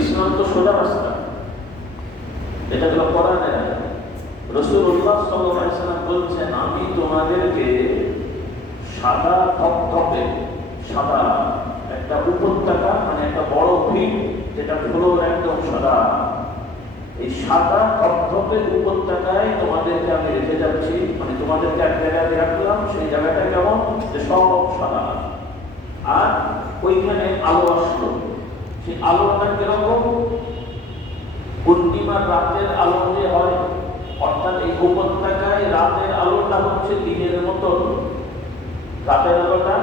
ইসলাম তো সোজা রাস্তা, এটা হলো কোরআনের আয়াত। রাসূলুল্লাহ সাল্লাল্লাহু আলাইহি ওয়াসাল্লাম বলছেন, আমি তোমাদেরকে সাদা ধবধবে সাদা একটা উপত্যকা, মানে একটা বড় ভিড় যেটা ফ্লোর একদম সাদা, এই সাদা ধবধবে উপত্যকায় তোমাদেরকে আমি রেখে যাচ্ছি। মানে তোমাদেরকে এক জায়গায় রাখলাম, সেই জায়গাটা কেমন, যে সব সাদা, আর ওইখানে আলো আসলো। সেই আলোটা কিরকম, পূর্ণিমার রাতের আলো যে হয়, অর্থাৎ এই উপত্যকায় রাতের আলোটা হচ্ছে দিনের মতো, রাতের আলোটা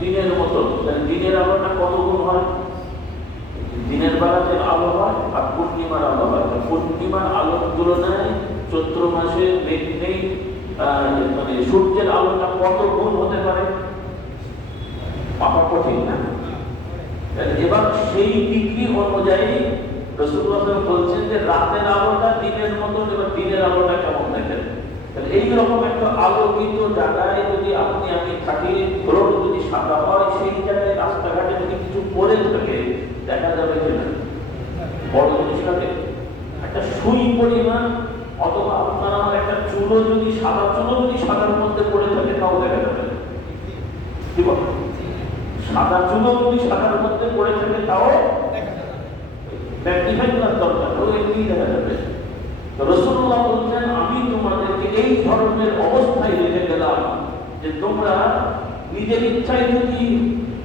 দিনের মতো। দিনের আলোটা কত গুণ হয়, দিনের বেলা যে আলো হয় আর পূর্ণিমার আলো হয়, পূর্ণিমার আলোর তুলনায় চৈত্র মাসে মেঘ নেই, মানে সূর্যের আলোটা কত গুণ হতে পারে, মাপা কঠিন না। এবার সেই ডিগ্রি অনুযায়ী রাসূলুল্লাহ বলছেন যে রাতের আলোটা দিনের মতো, এবার দিনের আলোটা কেমন দেখেন। এইরকম একটা আলোকিত জায়গায় যদি আপনি আমি থাকি, ফ্লোর যদি সাদা হয়, সেই জায়গায় রাস্তাঘাটে যদি কিছু পড়ে থাকে দেখা যাবে যে না বড় জিনিসটাকে একটা সুই পরিমাণ, অথবা আপনার আমার একটা চুলো যদি সাদা চুলো যদি সাদার মধ্যে পড়ে থাকে তাও দেখা যাবে, কি বল, সাদা চুলো যদি সাদার মধ্যে পড়ে থাকে তাও ম্যাগনিফাই করার দরকার, ও এমনি দেখা যাবে। তো রাসূলুল্লাহ বলছেন, আমি তোমাদেরকে এই ধরনের অবস্থায় রেখে গেলাম যে তোমরা নিজের ইচ্ছায় যদি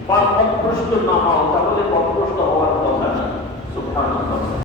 পথভ্রষ্ট না হও, তাহলে পথভ্রষ্ট হওয়ার কথা না। সুবহানাল্লাহ।